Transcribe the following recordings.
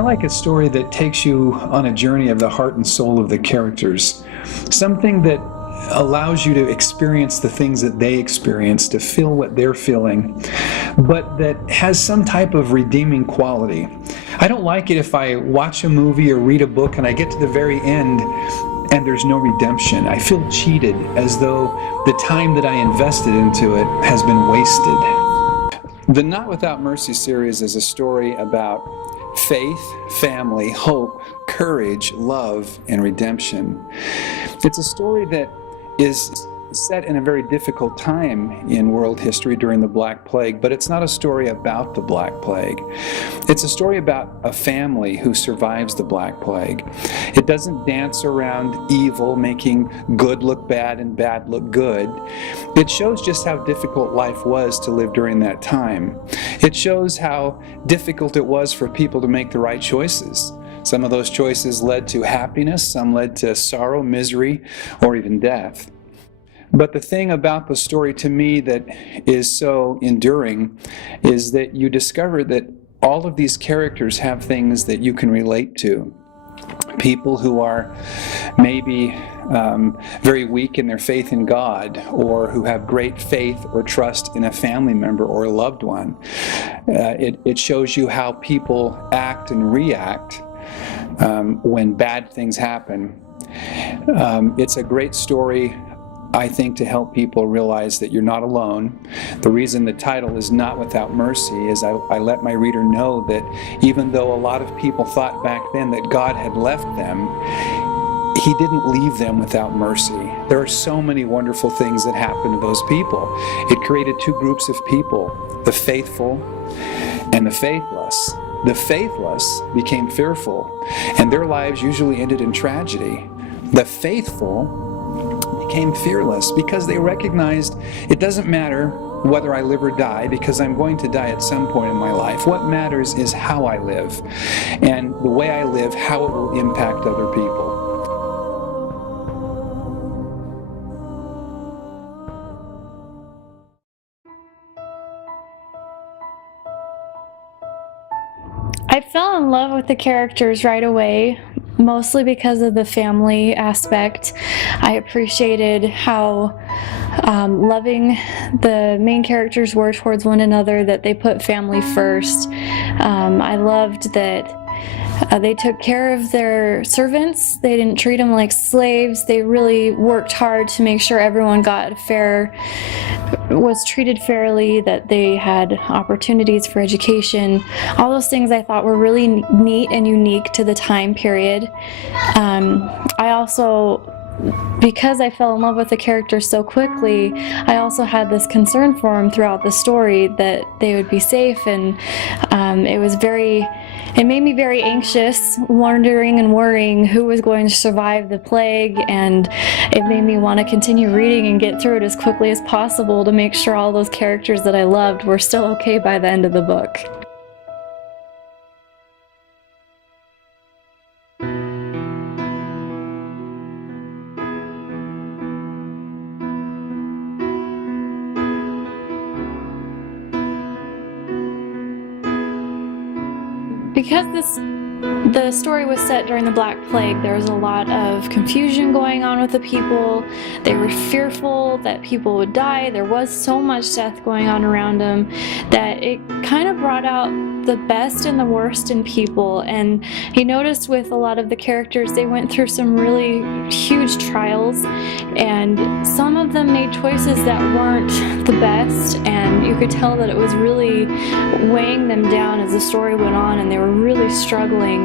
I like a story that takes you on a journey of the heart and soul of the characters. Something that allows you to experience the things that they experience, to feel what they're feeling, but that has some type of redeeming quality. I don't like it if I watch a movie or read a book and I get to the very end and there's no redemption. I feel cheated, as though the time that I invested into it has been wasted. The Not Without Mercy series is a story about faith, family, hope, courage, love, and redemption. It's a story that is set in a very difficult time in world history during the Black Plague, but it's not a story about the Black Plague. It's a story about a family who survives the Black Plague. It doesn't dance around evil, making good look bad and bad look good. It shows just how difficult life was to live during that time. It shows how difficult it was for people to make the right choices. Some of those choices led to happiness, some led to sorrow, misery, or even death. But the thing about the story to me that is so enduring is that you discover that all of these characters have things that you can relate to. People who are maybe very weak in their faith in God, or who have great faith or trust in a family member or a loved one. It shows you how people act and react when bad things happen. It's a great story, I think, to help people realize that you're not alone. The reason the title is Not Without Mercy is I let my reader know that even though a lot of people thought back then that God had left them, He didn't leave them without mercy. There are so many wonderful things that happened to those people. It created two groups of people, the faithful and the faithless. The faithless became fearful, and their lives usually ended in tragedy. The faithful became fearless because they recognized it doesn't matter whether I live or die, because I'm going to die at some point in my life. What matters is how I live, and the way I live, how it will impact other people. I fell in love with the characters right away, mostly because of the family aspect. I appreciated how loving the main characters were towards one another, that they put family first. I loved that they took care of their servants. They didn't treat them like slaves. They really worked hard to make sure everyone was treated fairly, that they had opportunities for education. All those things I thought were really neat and unique to the time period. I also, because I fell in love with the characters so quickly, I also had this concern for them throughout the story, that they would be safe, and it made me very anxious, wondering and worrying who was going to survive the plague, and it made me want to continue reading and get through it as quickly as possible to make sure all those characters that I loved were still okay by the end of the book. Because the story was set during the Black Plague, there was a lot of confusion going on with the people. They were fearful that people would die. There was so much death going on around them that it kind of brought out the best and the worst in people. And you noticed with a lot of the characters, they went through some really huge trials, and some of them made choices that weren't the best, and you could tell that it was really weighing them down as the story went on, and they were really struggling.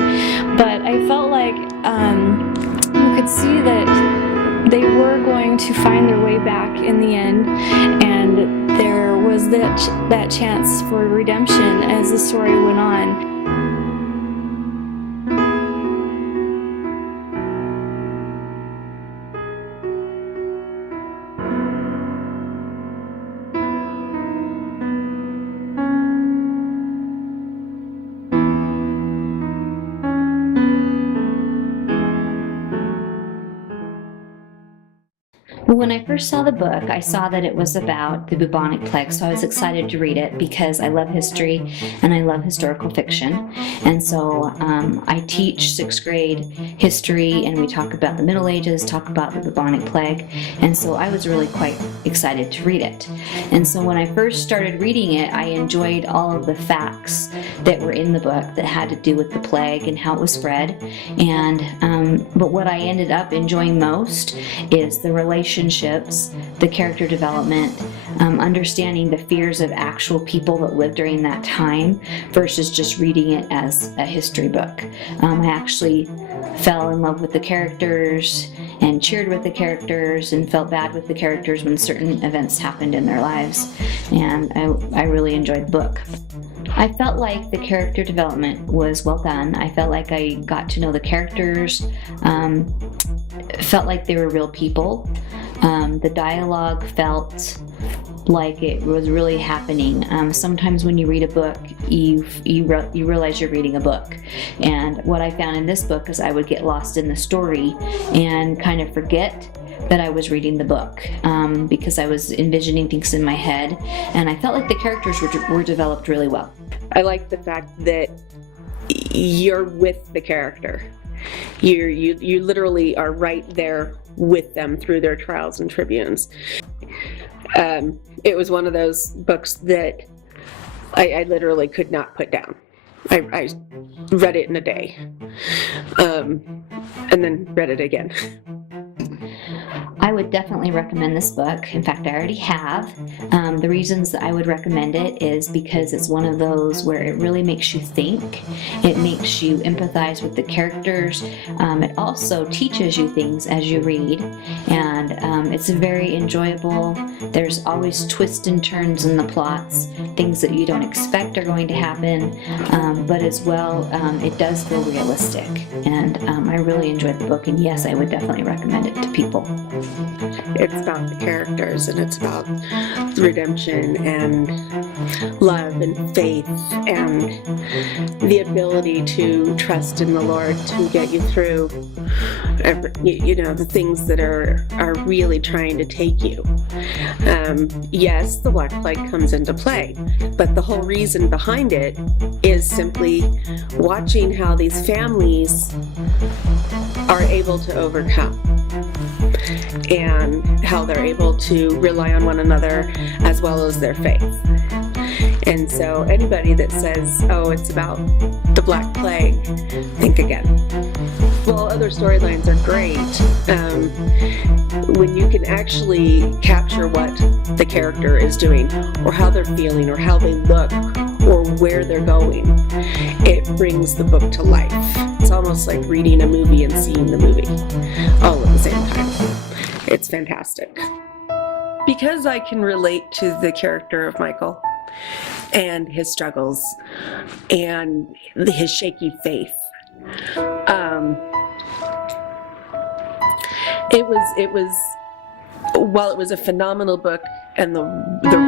But I felt like you could see that they were going to find their way back in the end, and there was that chance for redemption as the story went on. When I first saw the book, I saw that it was about the bubonic plague, so I was excited to read it because I love history and I love historical fiction. And so I teach 6th grade history, and we talk about the Middle Ages, talk about the bubonic plague, and so I was really quite excited to read it. And so when I first started reading it, I enjoyed all of the facts that were in the book that had to do with the plague and how it was spread. But what I ended up enjoying most is the relationships, the character development, understanding the fears of actual people that lived during that time versus just reading it as a history book. I actually fell in love with the characters and cheered with the characters and felt bad with the characters when certain events happened in their lives, and I really enjoyed the book. I felt like the character development was well done. I felt like I got to know the characters, felt like they were real people. The dialogue felt like it was really happening. Sometimes when you read a book, you realize you're reading a book. And what I found in this book is I would get lost in the story and kind of forget that I was reading the book because I was envisioning things in my head, and I felt like the characters were developed really well. I like the fact that you're with the character. You literally are right there with them through their trials and tribulations. It was one of those books that I literally could not put down. I read it in a day, and then read it again. I would definitely recommend this book. In fact, I already have. The reasons that I would recommend it is because it's one of those where it really makes you think. It makes you empathize with the characters. It also teaches you things as you read, and it's very enjoyable. There's always twists and turns in the plots, things that you don't expect are going to happen, but as well, it does feel realistic, and I really enjoyed the book, and yes, I would definitely recommend it to people. It's about the characters, and it's about redemption and love and faith and the ability to trust in the Lord to get you through the things that are really trying to take you. Yes, the Black Plague comes into play, but the whole reason behind it is simply watching how these families are able to overcome, and how they're able to rely on one another as well as their faith. And so anybody that says, oh, it's about the Black Plague, think again. Well, other storylines are great. When you can actually capture what the character is doing, or how they're feeling, or how they look, or where they're going, it brings the book to life. It's almost like reading a movie and seeing the movie all at the same time. It's fantastic. Because I can relate to the character of Michael and his struggles and his shaky faith. While it was a phenomenal book and the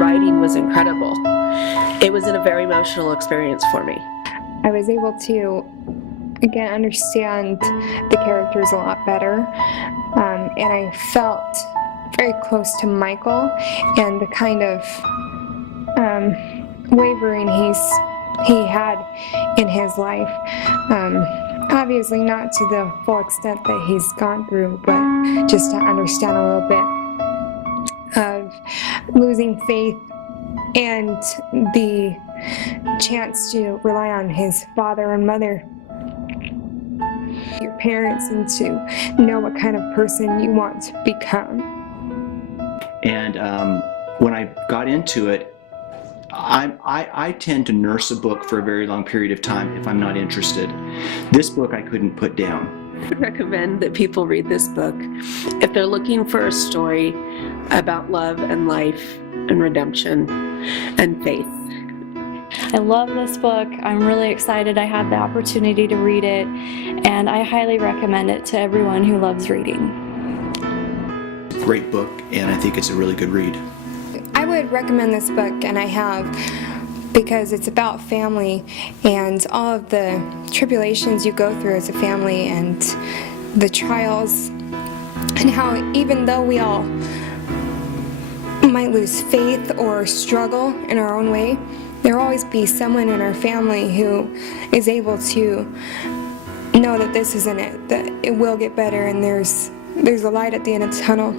writing was incredible, it was a very emotional experience for me. I was able to, again, understand the characters a lot better, and I felt very close to Michael and the kind of wavering he had in his life. Obviously not to the full extent that he's gone through, but just to understand a little bit of losing faith and the chance to rely on his father and mother, your parents, and to know what kind of person you want to become. And when I got into it, I tend to nurse a book for a very long period of time if I'm not interested. This book I couldn't put down. I would recommend that people read this book if they're looking for a story about love and life and redemption and faith. I love this book. I'm really excited I had the opportunity to read it, and I highly recommend it to everyone who loves reading. Great book, and I think it's a really good read. I would recommend this book, and I have, because it's about family and all of the tribulations you go through as a family and the trials, and how even though we all might lose faith or struggle in our own way, there will always be someone in our family who is able to know that this isn't it, that it will get better, and there's a light at the end of the tunnel.